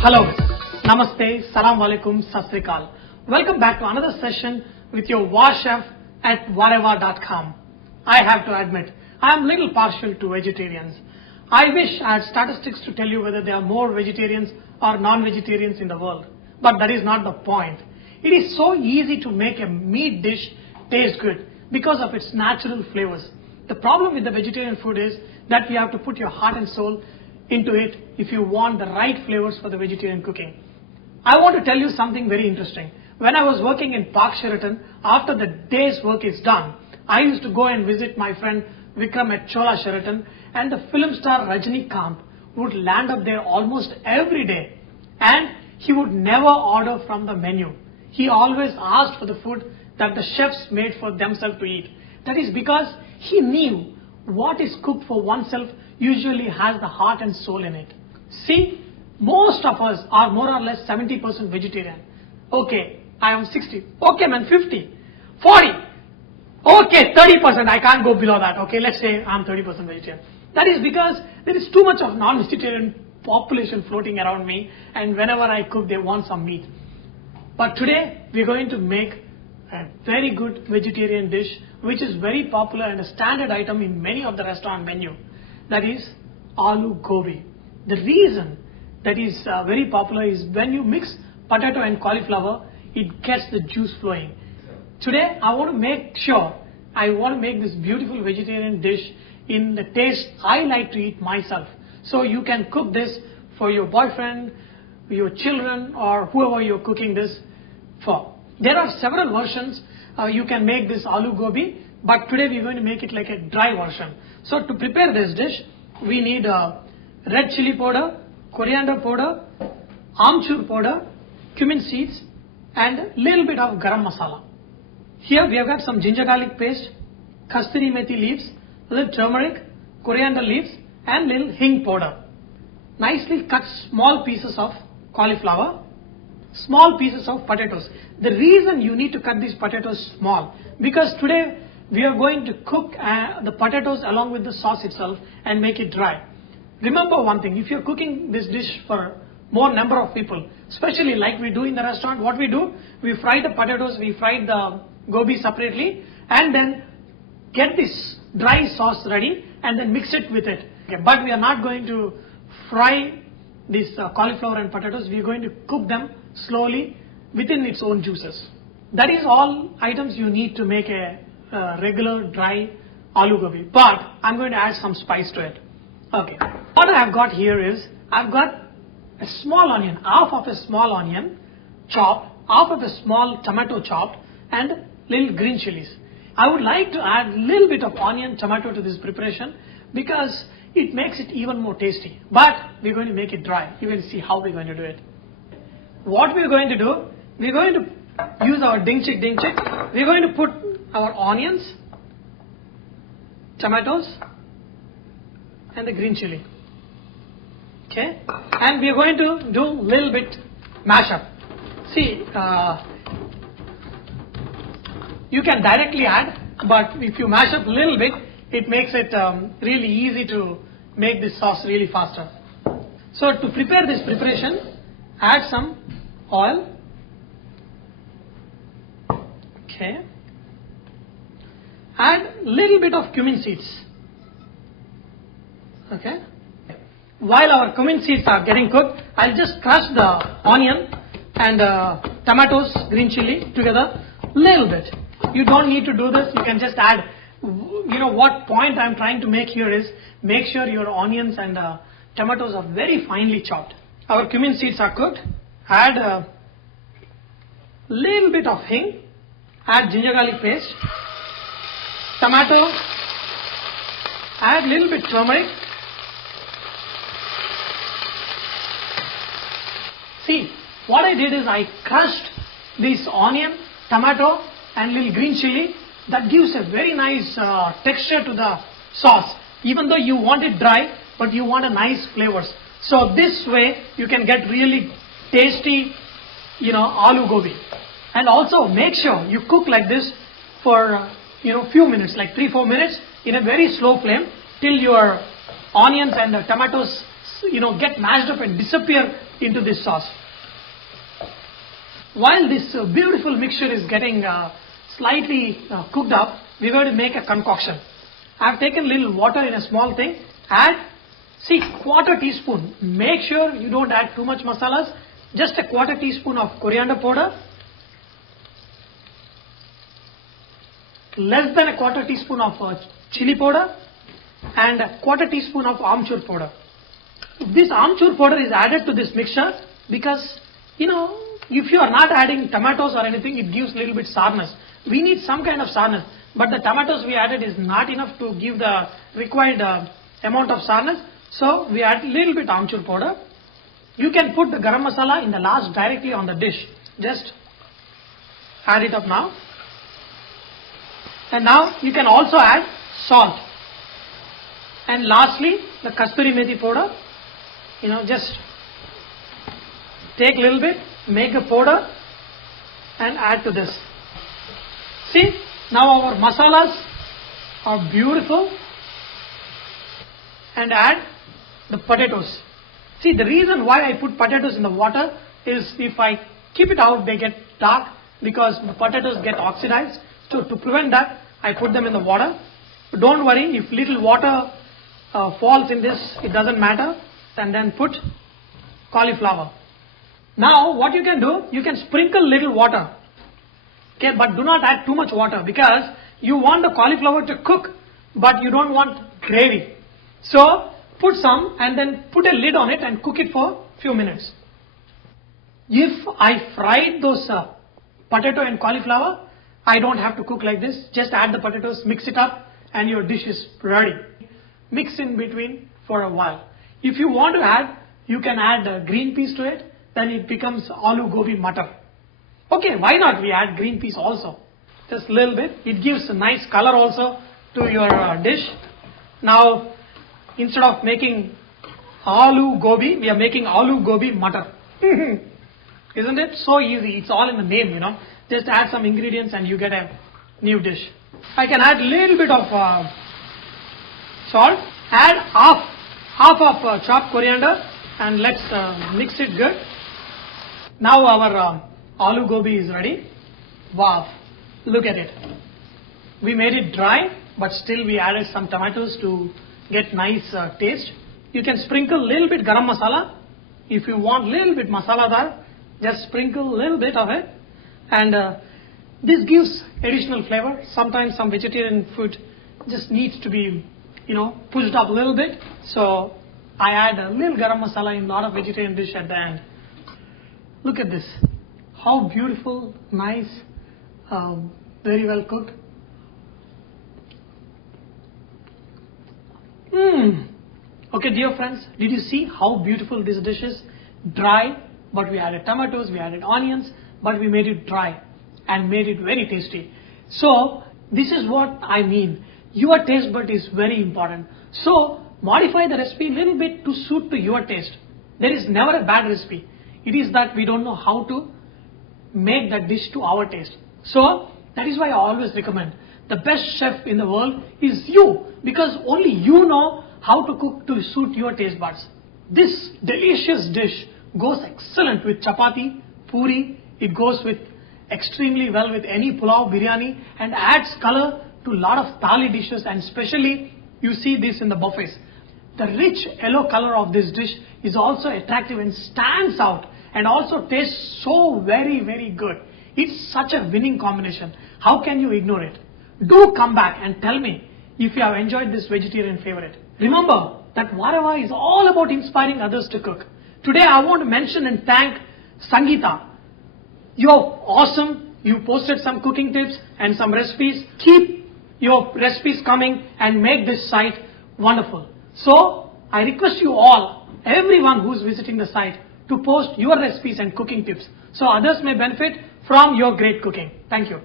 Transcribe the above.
Hello, Namaste, Salam Alaikum, Sat Sri Akal. Welcome back to another session with your war chef at whatever.com. I have to admit, I am a little partial to vegetarians. I wish I had statistics to tell you whether there are more vegetarians or non-vegetarians in the world. But that is not the point. It is so easy to make a meat dish taste good because of its natural flavors. The problem with the vegetarian food is that you have to put your heart and soul into it if you want the right flavors for the vegetarian cooking. I want to tell you something very interesting. When I was working in Park Sheraton, after the day's work is done, I used to go and visit my friend Vikram at Chola Sheraton, and the film star Rajinikanth would land up there almost every day, and he would never order from the menu. He always asked for the food that the chefs made for themselves to eat. That is because he knew what is cooked for oneself usually has the heart and soul in it. See, most of us are more or less 70% vegetarian. Okay, I am 60. Okay, man, 50. 40. Okay, 30%. I can't go below that. Okay, let's say I'm 30% vegetarian. That is because there is too much of non-vegetarian population floating around me, and whenever I cook, they want some meat. But today, we're going to make a very good vegetarian dish, which is very popular and a standard item in many of the restaurant menu. That is aloo gobi. The reason that is very popular is when you mix potato and cauliflower, it gets the juice flowing. Today, I want to make sure I want to make this beautiful vegetarian dish in the taste I like to eat myself. So you can cook this for your boyfriend, your children, or whoever you're cooking this for. There are several versions you can make this aloo gobi, but today we're going to make it like a dry version. So to prepare this dish, we need red chili powder, coriander powder, amchur powder, cumin seeds, and a little bit of garam masala. Here we have got some ginger garlic paste, kasturi methi leaves, little turmeric, coriander leaves, and little hing powder. Nicely cut small pieces of cauliflower, small pieces of potatoes. The reason you need to cut these potatoes small, because today we are going to cook the potatoes along with the sauce itself and make it dry. Remember one thing, if you're cooking this dish for more number of people, especially like we do in the restaurant, what we do, we fry the potatoes, we fry the gobi separately, and then get this dry sauce ready and then mix it with it. Okay, but we are not going to fry this cauliflower and potatoes, we are going to cook them slowly within its own juices. That is all items you need to make a regular dry aloo gobi, but I'm going to add some spice to it. Okay, what I have got here is, I've got a small onion, half of a small onion chopped, half of a small tomato chopped, and little green chilies. I would like to add a little bit of onion tomato to this preparation because it makes it even more tasty, but we're going to make it dry. You will see how we're going to do it. What we're going to do, we're going to use our ding chick. We're going to put our onions, tomatoes, and the green chili. Okay, and we're going to do a little bit mash up. See, you can directly add, but if you mash up a little bit, it makes it really easy to make this sauce really faster. So to prepare this preparation, add some oil. Okay. Add a little bit of cumin seeds. Okay. While our cumin seeds are getting cooked, I'll just crush the onion and tomatoes, green chili together a little bit. You don't need to do this. You can just add. You know what point I'm trying to make here is make sure your onions and tomatoes are very finely chopped. Our cumin seeds are cooked. Add a little bit of hing. Add ginger garlic paste. Tomato. Add a little bit turmeric. See, what I did is I crushed this onion, tomato, and little green chili. That gives a very nice texture to the sauce. Even though you want it dry, but you want a nice flavors. So this way you can get really tasty, aloo gobi. And also make sure you cook like this for few minutes, like 3-4 minutes, in a very slow flame till your onions and the tomatoes, get mashed up and disappear into this sauce. While this beautiful mixture is getting slightly cooked up, we're going to make a concoction. I've taken a little water in a small thing. Add, quarter teaspoon. Make sure you don't add too much masalas. Just a quarter teaspoon of coriander powder. Less than a quarter teaspoon of chili powder. And a quarter teaspoon of amchur powder. This amchur powder is added to this mixture because, if you are not adding tomatoes or anything, it gives a little bit sourness. We need some kind of sourness, but the tomatoes we added is not enough to give the required amount of sourness. So we add a little bit amchur powder. You can put the garam masala in the last directly on the dish. Just add it up now. And now you can also add salt. And lastly, the kasturi methi powder. Just take a little bit, make a powder and add to this. See, now our masalas are beautiful. And add the potatoes. See, the reason why I put potatoes in the water is if I keep it out, they get dark because the potatoes get oxidized. So to prevent that, I put them in the water. But don't worry, if little water falls in this, it doesn't matter. And then put cauliflower. Now what you can do, you can sprinkle little water. Okay, but do not add too much water because you want the cauliflower to cook, but you don't want gravy. So put some and then put a lid on it and cook it for a few minutes. If I fried those potato and cauliflower, I don't have to cook like this. Just add the potatoes, mix it up and your dish is ready. Mix in between for a while. If you want to add, you can add green peas to it. Then it becomes aloo gobi matar. Okay, why not we add green peas also? Just a little bit. It gives a nice color also to your dish. Now, instead of making aloo gobi, we are making aloo gobi matar. Isn't it so easy? It's all in the name, Just add some ingredients and you get a new dish. I can add a little bit of salt. Add half of chopped coriander and let's mix it good. Now our aloo gobi is ready. Wow, look at it. We made it dry, but still we added some tomatoes to get nice taste. You can sprinkle a little bit garam masala. If you want a little bit masala dar, just sprinkle a little bit of it. And this gives additional flavor. Sometimes some vegetarian food just needs to be, pushed up a little bit. So I add a little garam masala in a lot of vegetarian dish at the end. Look at this. How beautiful, nice, very well cooked. Okay, dear friends, did you see how beautiful this dish is? Dry, but we added tomatoes, we added onions, but we made it dry and made it very tasty. So, this is what I mean. Your taste bud is very important. So, modify the recipe a little bit to suit to your taste. There is never a bad recipe. It is that we don't know how to make that dish to our taste. So, that is why I always recommend the best chef in the world is you, because only you know how to cook to suit your taste buds. This delicious dish goes excellent with chapati, puri. It goes with extremely well with any pulao, biryani, and adds color to a lot of thali dishes, and especially you see this in the buffets. The rich yellow color of this dish is also attractive and stands out and also tastes so very, very good. It's such a winning combination. How can you ignore it? Do come back and tell me if you have enjoyed this vegetarian favorite. Remember that Varava is all about inspiring others to cook. Today I want to mention and thank Sangeeta. You're awesome. You posted some cooking tips and some recipes. Keep your recipes coming and make this site wonderful. So I request you all, everyone who's visiting the site, to post your recipes and cooking tips so others may benefit from your great cooking. Thank you.